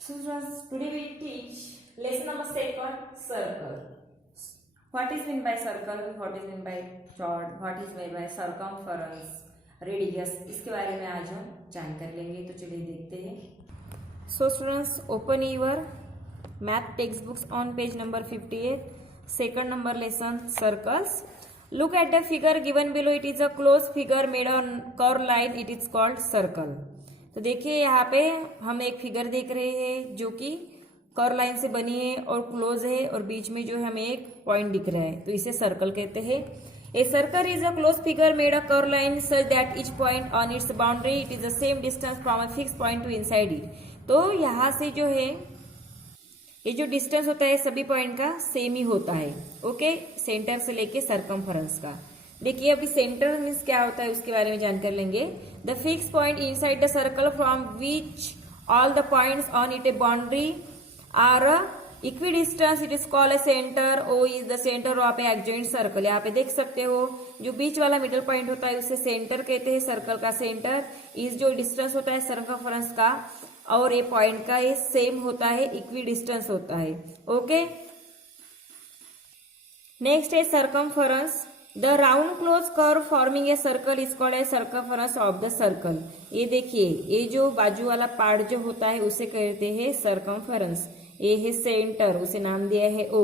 So students, today we teach lesson number second, circle. What is meant by circle? What is meant by chord? What is meant by circumference? Radius. इसके बारे में आज हम जानकारी लेंगे, तो चलिए देखते हैं. So students, open your math textbooks on page number 58. Second number lesson, circles. Look at the figure given below. It is a closed figure made on curved line. It is called circle. तो देखिए यहाँ पे हम एक figure देख रहे हैं जो कि कर्व लाइन से बनी है और क्लोज है और बीच में जो है हमें एक पॉइंट दिख रहा है, तो इसे सर्कल कहते हैं. ए circle is a close figure made a curve line such that each point on it's boundary it is the same distance from a fix point two inside it. तो यहाँ से जो है ये जो डिस्टेंस होता है सभी पॉइंट का सेम ही होता है. ओके, सेंटर से लेके सरकमफरेंस का. देखिए अभी सेंटर मीन्स क्या होता है उसके बारे में जानकर लेंगे. The fix point inside the circle from which all the points on it a boundary are equidistance it is called a centre. O is the centre of a adjoint circle. यहाँ पे देख सकते हो जो बीच वाला middle point होता है उसे सेंटर कहते हैं. सर्कल का सेंटर इज जो डिस्टेंस होता है सर्कमफरेंस का और ये पॉइंट का ये सेम होता है, इक्वी डिस्टेंस होता है. ओके, नेक्स्ट है circumference. The round close curve forming a circle is called A circumference of the circle. ये देखिए ये जो बाजू वाला पार्ट जो होता है उसे कहते हैं सर्कमफरेंस. ये है सेंटर, उसे नाम दिया है ओ.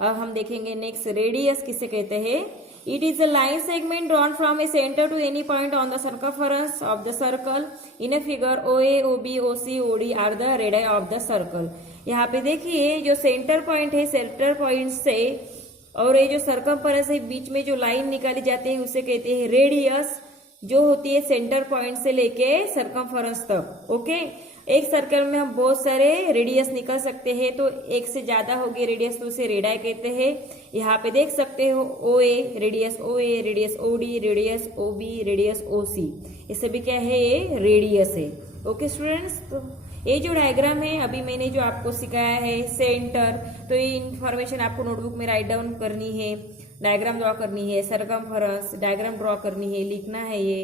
अब हम देखेंगे नेक्स्ट रेडियस किसे कहते हैं. It is a line segment drawn from a centre to any point on the circumference of the circle. In a figure O A O B O C O D are the radius of the circle. यहाँ पे देखिए जो centre point है, centre point से और ये जो circumference है बीच में जो लाइन निकाली जाती है उसे कहते हैं रेडियस, जो होती है सेंटर पॉइंट से लेके सर्कमफरेंस तक. ओके, एक सर्कल में हम बहुत सारे रेडियस निकाल सकते हैं, तो एक से ज्यादा होगी रेडियस तो उसे रेडाई कहते हैं. यहाँ पे देख सकते हो O A radius, O A radius, O D radius, O B radius, O C, ये सभी क्या है, ये रेडियस है. ओके स्टूडेंट्स, तो ये जो डायग्राम है अभी मैंने जो आपको सिखाया है सेंटर, तो ये इन्फॉर्मेशन आपको नोटबुक में राइट डाउन करनी है, डायग्राम ड्रॉ करनी है, सर्कमफरेंस डायग्राम ड्रॉ करनी है, लिखना है ये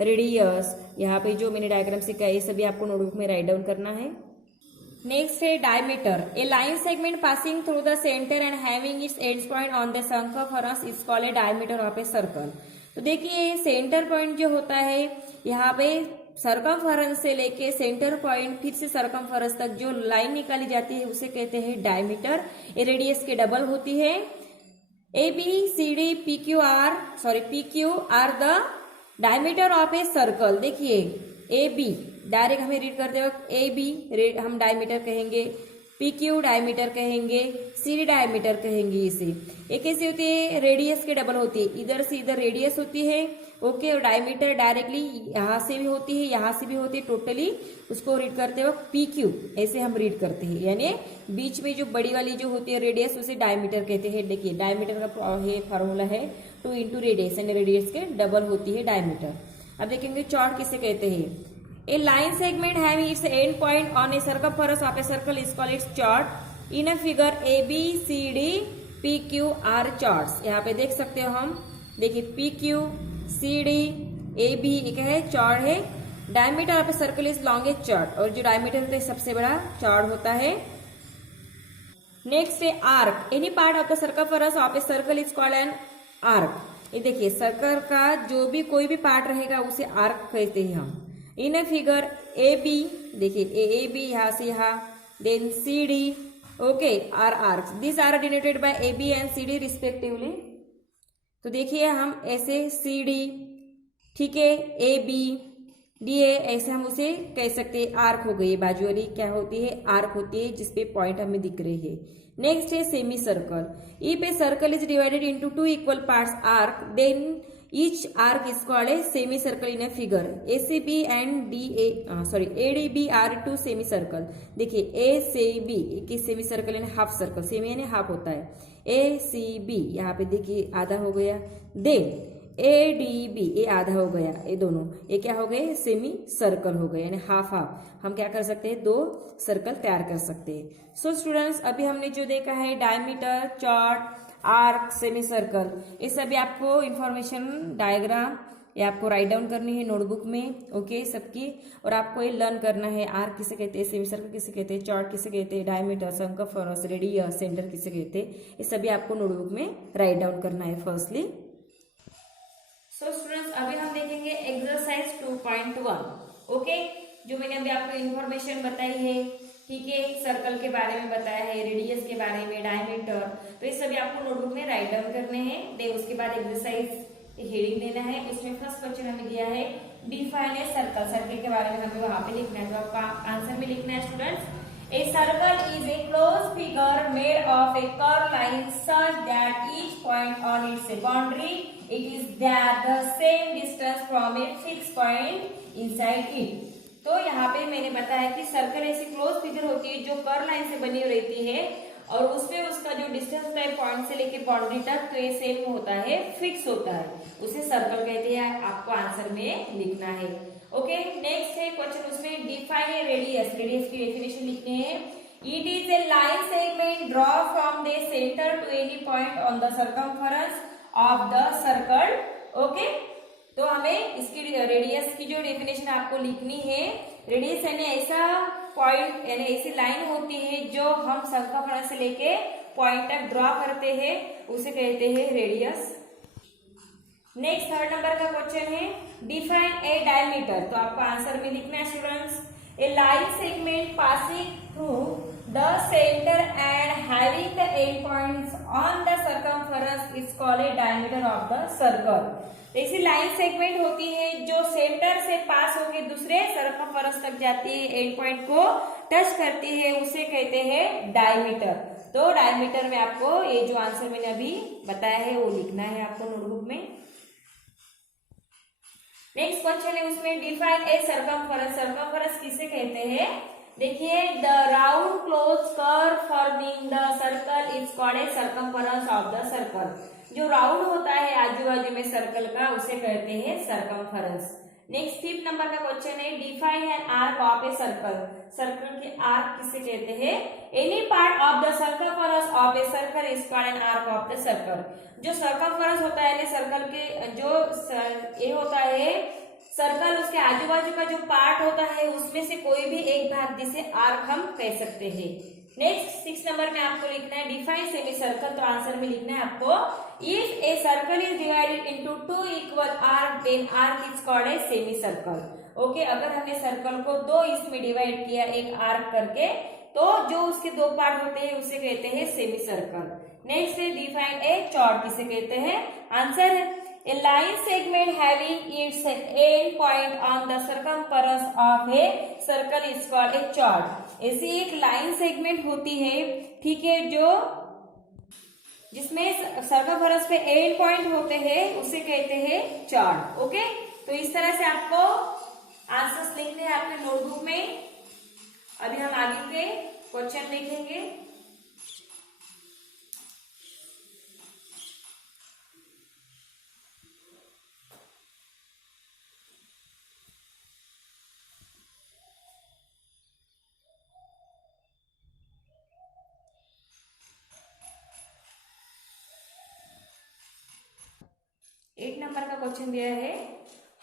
रेडियस. यहाँ पे जो मैंने डायग्राम सिखाया ये सभी आपको नोटबुक में राइट डाउन करना है. नेक्स्ट है diameter. A line segment passing through the centre and having its ends point on the circumference is called A diameter of a circle. तो देखिए सेंटर पॉइंट जो होता है यहाँ पे सर्कमफरेंस से लेके सेंटर पॉइंट फिर से सर्कमफरेंस तक जो लाइन निकाली जाती है उसे कहते हैं डायमीटर. ये रेडियस के डबल होती है. A B C D P Q are the diameter of a circle. देखिए ए बी डायरेक्ट हमें रीड करते वक्त ए बी हम डायमीटर कहेंगे, पी क्यू डायमीटर कहेंगे, सी डी डायमीटर कहेंगे. इसे एक कैसी होती है, रेडियस के डबल होती है, इधर से इधर रेडियस होती है. ओके, और डायमीटर डायरेक्टली यहाँ से भी होती है यहाँ से भी होती है. टोटली उसको रीड करते वक्त पी क्यू ऐसे हम रीड करते हैं, यानी बीच में जो बड़ी वाली जो होती है रेडियस उसे डायमीटर कहते हैं. देखिए डायमीटर का है फार्मूला है 2 इंटू रेडियस, यानी रेडियस के डबल होती है डायमीटर. अब देखेंगे चॉर्ड किसे कहते हैं. A line segment having its end point on a circumference of a circle is called its chord. In a figure A B C D P Q R chords. यहाँ पे देख सकते हो हम, देखिए P Q C D A B एक है chord है. Diameter of a circle is longest चॉर्ड, और जो डायमीटर होता है सबसे बड़ा चॉर्ड होता है. नेक्स्ट है arc. Any part of the circumference of a circle is called an arc. ये देखिए सर्कल का जो भी कोई भी पार्ट रहेगा उसे आर्क कहते हैं हम. इन ए फिगर ए बी, देखिए ए बी यहाँ से यहाँ, then C D okay are arcs. This are denoted by A B and C D respectively. तो देखिए हम ऐसे सी डी, ठीक है, ए बी डी ए ऐसे हम उसे कह सकते हैं. आर्क हो गई बाजू वाली क्या होती है, आर्क होती है जिसपे पॉइंट हमें दिख रही है. नेक्स्ट है semicircle. If a circle is divided into 2 equal parts arc then each arc is called a semicircle in a figure. ACB and ADB are two semicircle. देखिए A से B एक semicircle यानी half circle, semi यानी half होता है. ACB यहाँ पे देखिए आधा हो गया. देन ADB ये आधा हो गया. ये दोनों ये क्या हो गए, सेमी सर्कल हो गए, यानी हाफ हाफ. हम क्या कर सकते हैं, 2 सर्कल तैयार कर सकते हैं. सो स्टूडेंट्स अभी हमने जो देखा है डायमीटर, चॉर्ड, आर्क, सेमी सर्कल, ये सभी आपको इंफॉर्मेशन डायग्राम ये आपको राइट डाउन करनी है नोटबुक में, ओके सबकी। और आपको ये लर्न करना है आर्क किसे कहते हैं, सेमी सर्कल किसे कहते हैं, चार्ट किसे कहते हैं, डायमीटर, सर्कमफेरेंस, रेडियस, सेंटर किसे कहते हैं, ये सभी आपको नोटबुक में राइट डाउन करना है फर्स्टली। सो स्टूडेंट्स अभी हम देखेंगे एक्सरसाइज 2.1, ओके। जो मैंने अभी आपको इन्फॉर्मेशन बताई है, ठीक है, सर्कल के बारे में बताया है, रेडियस के बारे में, डायमीटर, तो ये सभी आपको नोटबुक में राइट डाउन करने हैं। देन उसके बाद एक्सरसाइज हेडिंग देना है। उसमें फर्स्ट क्वेश्चन हमें दिया है डिफाइन ए सर्कल, सर्कल के बारे में हमें वहां पे लिखना है, तो आपका आंसर में लिखना है students, A circle is a close figure made of A curve line such that each point on it's boundary it is that the same distance from a fix point inside it. तो यहाँ पे मैंने बताया कि circle ऐसी close figure होती है जो कर्व लाइन से बनी रहती है और उसमें उसका जो डिस्टेंस होता है पॉइंट से लेके बाउंड्री तक, तो ये सेम होता है, फिक्स होता है, उसे सर्कल कहते हैं। आपको आंसर में लिखना है, ओके। नेक्स्ट है क्वेश्चन, उसमें डिफाइन ए रेडियस, रेडियस की डेफिनेशन लिखनी है। It is a line segment draw from the centre to any point on the circumference of the circle, okay. तो हमें इसकी रेडियस की जो डेफिनेशन आपको लिखनी है, रेडियस यानी ऐसा पॉइंट यानी ऐसी लाइन होती है जो हम सर्कमफेरेंस से लेके पॉइंट तक ड्रॉ करते हैं, उसे कहते हैं रेडियस। नेक्स्ट थर्ड नंबर का क्वेश्चन है डिफाइन ए डायमीटर, तो आपको आंसर में लिखना है students, A line segment passing through the centre and having the end points on the circumference is called A diameter of the circle. ऐसी line segment होती है जो सेंटर से पास होकर दूसरे सर्कमफेरेंस तक जाती है, एंड पॉइंट को टच करती है, उसे कहते हैं डायमीटर। तो डायमीटर में आपको ये जो आंसर मैंने अभी बताया है वो लिखना है आपको नोटबुक में। नेक्स्ट क्वेश्चन है उसमें डिफाइन ए सर्कमफेरेंस, सर्कमफेरेंस किसे कहते हैं। देखिए the round close curve forming the circle is called a circumference of the circle. जो राउंड होता है आजू बाजू में सर्कल का, उसे कहते हैं सर्कमफेरेंस। नेक्स्ट फिफ्थ नंबर का क्वेश्चन है define an arc of a circle, circle के आर्क किसे कहते हैं। Any part of the circumference of a circle is called an arc of the circle. जो सर्कमफेरेंस होता है यानी सर्कल के जो ये होता है सर्कल, उसके आजू बाजू का जो पार्ट होता है उसमें से कोई भी एक भाग जिसे आर्क हम कह सकते हैं। नेक्स्ट 6 नंबर में आपको लिखना है डिफाइन सेमी सर्कल, तो आंसर में लिखना है आपको if a circle is divided into 2 equal arc then arc is called a semicircle, okay. अगर हमने सर्कल को 2 इसमें डिवाइड किया एक आर्क करके, तो जो उसके 2 पार्ट होते हैं उसे कहते हैं सेमी सर्कल। नेक्स्ट है डिफाइन ए चॉर्ट, किसे कहते हैं। आंसर है a line segment having its end point on the circumference of a circle is called a chord। ऐसी एक लाइन सेगमेंट होती है, ठीक है, जो जिसमें सर्कमफेरेंस पे एंड पॉइंट होते हैं उसे कहते हैं चॉर्ड, ओके। तो इस तरह से आपको आंसर्स लिखने हैं आपके नोटबुक में। अभी हम आगे के क्वेश्चन देखेंगे। एट नंबर का क्वेश्चन दिया है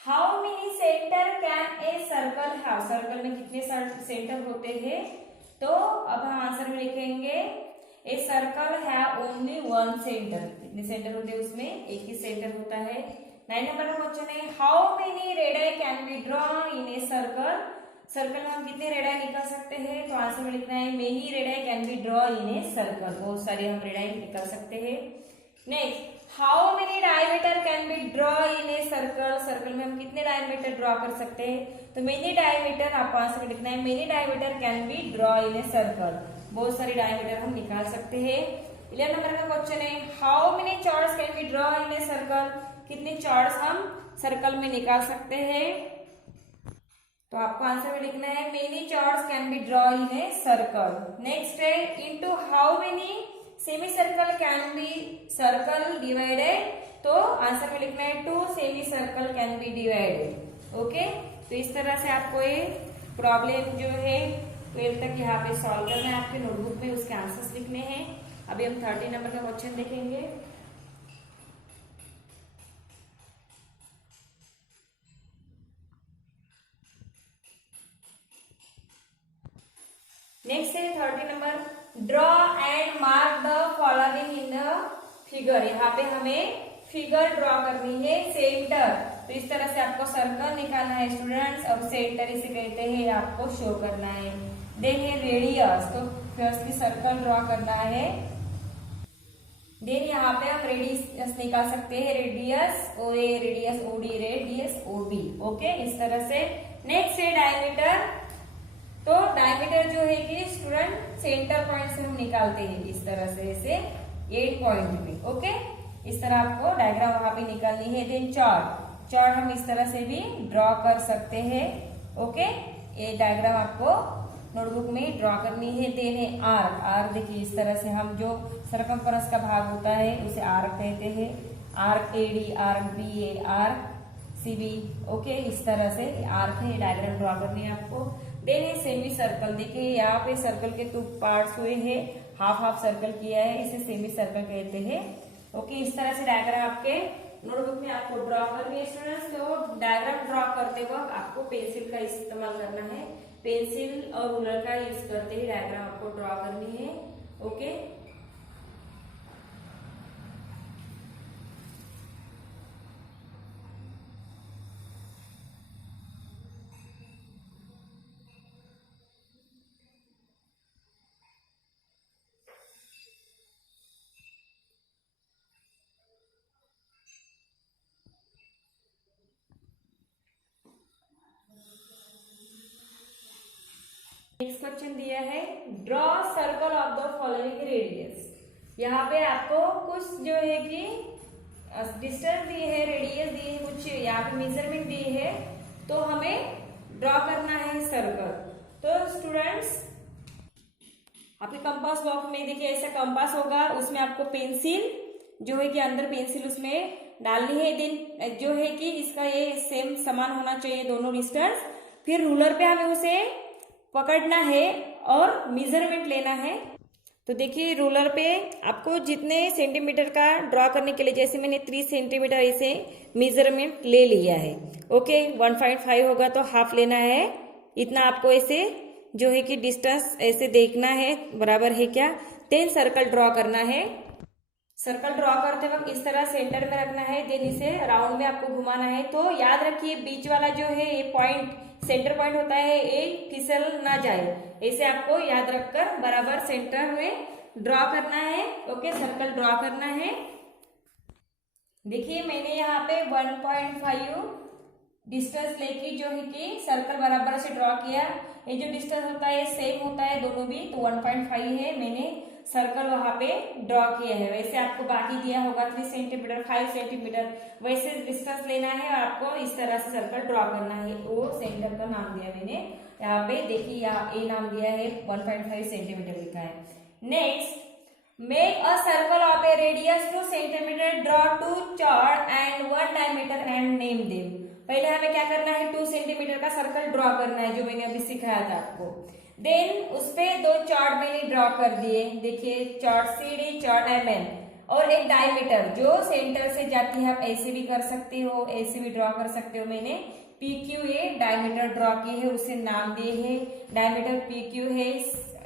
how many centre can a circle have, circle में कितने सेंटर होते हैं। तो अब हम आंसर में लिखेंगे a circle have only 1 centre, कितने सेंटर होते हैं उसमें एक ही सेंटर होता है। 9 नंबर का क्वेश्चन है how many radii can be draw in a circle, circle में हम कितने रेडाई निकाल सकते हैं। तो आंसर में लिखना है many radii can be draw in a circle, बहुत सारे हम रेडाई निकाल सकते हैं। Next how many diameter can be draw in a circle, circle में हम कितने डायमीटर ड्रॉ कर सकते हैं। तो मेनी डायमीटर आपको आंसर में लिखना है many diameter can be draw in a circle, बहुत सारी डायमीटर हम निकाल सकते हैं। 11 नंबर का क्वेश्चन है how many chords can be draw in a circle, कितने चॉर्ड्स हम सर्कल में निकाल सकते हैं। तो आपको आंसर में लिखना है many chords can be draw in a circle. Next है into how many semi circle can be circle divided, तो आंसर में लिखना है 2 semi circle can be divided, okay. तो इस तरह से आपको ये प्रॉब्लम जो है 12 तक यहाँ पे सॉल्व करना है आपके नोटबुक में, उसके आंसर्स लिखने हैं। अभी हम 30 नंबर का क्वेश्चन देखेंगे। नेक्स्ट है 30 number, draw and mark the following in the figure. यहाँ पे हमें फिगर ड्रॉ करनी है सेंटर। तो इस तरह से आपको सर्कल निकालना है स्टूडेंट्स, और सेंटर इसे कहते हैं, आपको शो करना है। देन है रेडियस, तो फर्स्टली सर्कल ड्रॉ करना है। देन यहाँ पे हम रेडियस निकाल सकते हैं, radius O A, radius O D, radius O B. Okay, इस तरह से। नेक्स्ट है डायमीटर। तो डायमीटर जो है कि स्टूडेंट सेंटर पॉइंट से हम निकालते हैं इस तरह से, ऐसे 8 पॉइंट में। ओके, इस तरह आपको डायग्राम वहां पे निकालनी है। देन चार्ट हम इस तरह से भी ड्रॉ कर सकते हैं। ओके, ये डायग्राम आपको नोटबुक में ड्रॉ करनी है। देन है आर्क देखिए इस तरह से हम जो सरकमफेरेंस का भाग होता है उसे आर्क कहते हैं। आर्क एडी, आर्क बी ए, आर्क सी बी। ओके, इस तरह से आर्क है, डायग्राम ड्रॉ करनी है आपको। देन है सेमी सर्कल। देखिए यहाँ पे सर्कल के 2 पार्ट्स हुए हैं, हाफ सर्कल किया है, इसे सेमी सर्कल कहते हैं। ओके, इस तरह से डायग्राम आपके नोटबुक में आपको ड्रॉ करनी है स्टूडेंट्स। तो डायग्राम ड्रॉ करते वक्त आपको पेंसिल का इस्तेमाल करना है, पेंसिल और रूलर का यूज करते ही डायग्राम आपको ड्रॉ करनी है। ओके, नेक्स्ट क्वेश्चन दिया है, draw circle of the following radius. यहाँ पे आपको कुछ जो है कि डिस्टेंस दी है, रेडियस दी है, कुछ यहाँ पे मेजरमेंट दी है, तो हमें ड्रॉ करना है सर्कल। तो स्टूडेंट्स आपके कंपास बॉक्स में देखिए ऐसा कंपास होगा, उसमें आपको पेंसिल जो है कि अंदर पेंसिल उसमें डालनी है। देन जो है कि इसका ये सेम समान होना चाहिए दोनों डिस्टेंस। फिर रूलर पे हमें उसे पकड़ना है और मेजरमेंट लेना है। तो देखिए रूलर पे आपको जितने सेंटीमीटर का ड्रॉ करने के लिए, जैसे मैंने 3 सेंटीमीटर ऐसे मेजरमेंट ले लिया है। ओके, 1.5 होगा तो हाफ लेना है, इतना आपको ऐसे जो है कि डिस्टेंस ऐसे देखना है बराबर है क्या। देन सर्कल ड्रॉ करना है। सर्कल ड्रॉ करते वक्त इस तरह सेंटर में रखना है। देन इसे राउंड में आपको घुमाना है। तो याद रखिए बीच वाला जो है ये पॉइंट सेंटर पॉइंट होता है, ये फिसल ना जाए, ऐसे आपको याद रखकर बराबर सेंटर में ड्रॉ करना है। ओके, सर्कल ड्रॉ करना है। देखिए मैंने यहाँ पे 1.5 डिस्टेंस लेके जो है कि सर्कल बराबर से ड्रॉ किया। ये जो डिस्टेंस होता है सेम होता है दोनों भी, तो 1.5 है, मैंने सर्कल वहां पे ड्रॉ किया है। वैसे आपको बाकी दिया होगा 3 सेंटीमीटर, 5 सेंटीमीटर, वैसे डिस्टेंस लेना है और आपको इस तरह से सर्कल ड्रॉ करना है। वो सेंटर का नाम दिया मैंने यहाँ पे, देखिए यहाँ ए नाम दिया है, 1.5 सेंटीमीटर लिखा है। Next, make a circle of A radius 2 centimetre, draw 2 chart and 1 diameter and name them. पहले हमें क्या करना है, 2 सेंटीमीटर का सर्कल ड्रॉ करना है जो मैंने अभी सिखाया था आपको। देन उसपे 2 चार्ट मैंने ड्रॉ कर दिए। देखिए चार्ट CD, चार्ट MM, और एक डायमीटर जो सेंटर से जाती है, आप ऐसे भी कर सकते हो, ऐसे भी ड्रॉ कर सकते हो। मैंने PQA डायमीटर ड्रॉ की है, उसे नाम दिए है डायमीटर PQ है,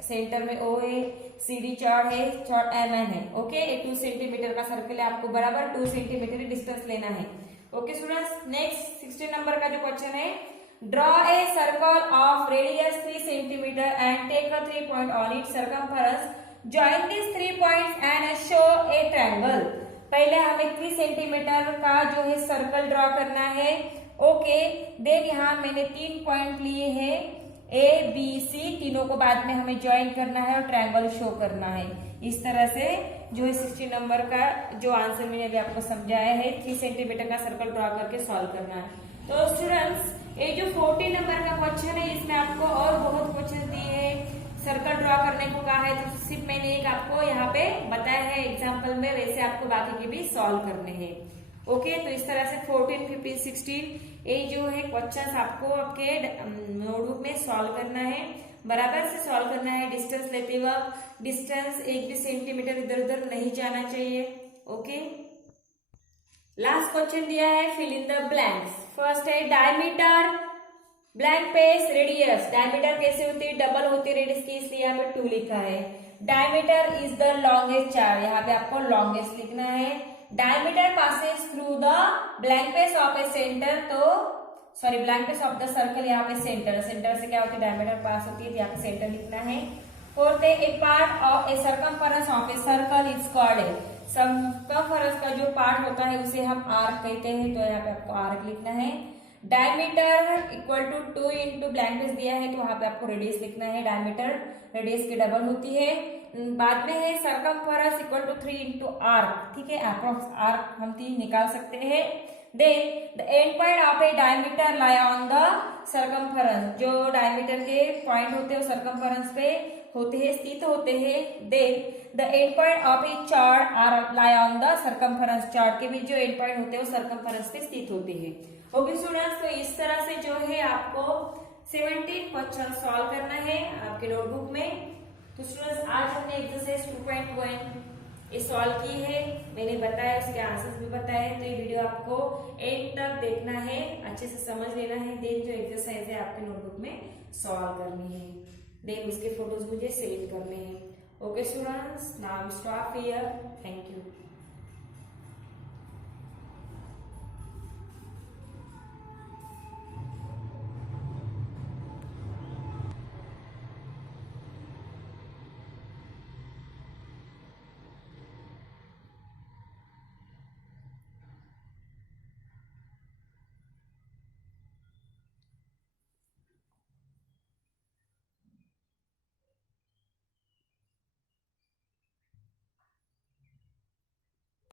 सेंटर में O है, CD चार्ट है, चार्ट MM है। ओके, 2 सेंटीमीटर का सर्कल है, आपको बराबर 2 सेंटीमीटर डिस्टेंस लेना है। ओके स्टूडेंट्स, नेक्स्ट 16 नंबर का जो क्वेश्चन है, draw a circle of radius 3 centimetre and take a 3 point on it circumference, join this 3 points and show a triangle. पहले हमें 3 सेंटीमीटर का जो है सर्कल ड्रॉ करना है। ओके, देन यहाँ मैंने 3 पॉइंट लिए हैं ABC, तीनों को बाद में हमें ज्वाइन करना है और ट्रायंगल शो करना है। इस तरह से जो है 16 नंबर का जो आंसर मैंने अभी आपको समझाया है, 3 सेंटीमीटर का सर्कल ड्रॉ करके सॉल्व करना है। तो स्टूडेंट्स ये जो 14 नंबर का क्वेश्चन है, इसमें आपको और बहुत क्वेश्चन दिए हैं, सर्कल ड्रॉ करने को कहा है, तो सिर्फ मैंने एक आपको यहाँ पे बताया है एग्जाम्पल में, वैसे आपको बाकी के भी सॉल्व करने हैं। ओके, तो इस तरह से 14, 15, 16 ये जो है क्वेश्चन आपको आपके नोटबुक में सॉल्व करना है, बराबर से सॉल्व करना है। डिस्टेंस लेते वक्त डिस्टेंस 1 भी सेंटीमीटर इधर उधर नहीं जाना चाहिए। ओके, लास्ट क्वेश्चन दिया है, fill in the blanks. First है diameter, blank page radius, diameter कैसे होती है, डबल होती है रेडियस की, इसलिए यहाँ पे 2 लिखा है। Diameter is the longest chord, यहाँ पे आपको लॉन्गेस्ट लिखना है। Diameter passes through the blank page of a centre, तो sorry blank page of the circle, यहाँ पे सेंटर, सेंटर से क्या होती है, डायमीटर पास होती है, तो यहाँ पे सेंटर लिखना है। फोर्थ है a part of a circumference of a circle is called a, circumference का जो पार्ट होता है उसे हम आर्क कहते हैं, तो यहाँ पे आपको आर्क लिखना है। Diameter equal to 2 into blank page दिया है, तो वहां पे आपको रेडियस लिखना है, डायमीटर रेडियस की डबल होती है। बाद में है circumference equal to 3 into arc, ठीक है, अप्रॉक्स आर्क हम 3 निकाल सकते हैं। Then the end point of a diameter lie on the circumference, जो डायमीटर के पॉइंट होते हैं वो सर्कमफेरेंस पे होते हैं, स्थित होते हैं। Then the end point of a chord are lie on the circumference, chord के भी जो एंड पॉइंट होते हैं वो सर्कमफेरेंस पे स्थित होते हैं। ओके स्टूडेंट्स, तो इस तरह से जो है आपको 17 क्वेश्चन सॉल्व करना है आपके नोटबुक में। तो स्टूडेंट्स आज हमने एक्सरसाइज 2.1 ये सॉल्व की है, मैंने बताया, उसके आंसर्स भी बताए, तो ये वीडियो आपको एंड तक देखना है, अच्छे से समझ लेना है। देन जो एक्सरसाइज है आपके नोटबुक में सॉल्व करनी है, देन उसके फोटोज मुझे सेंड करने हैं। Okay students, now stop here, thank you.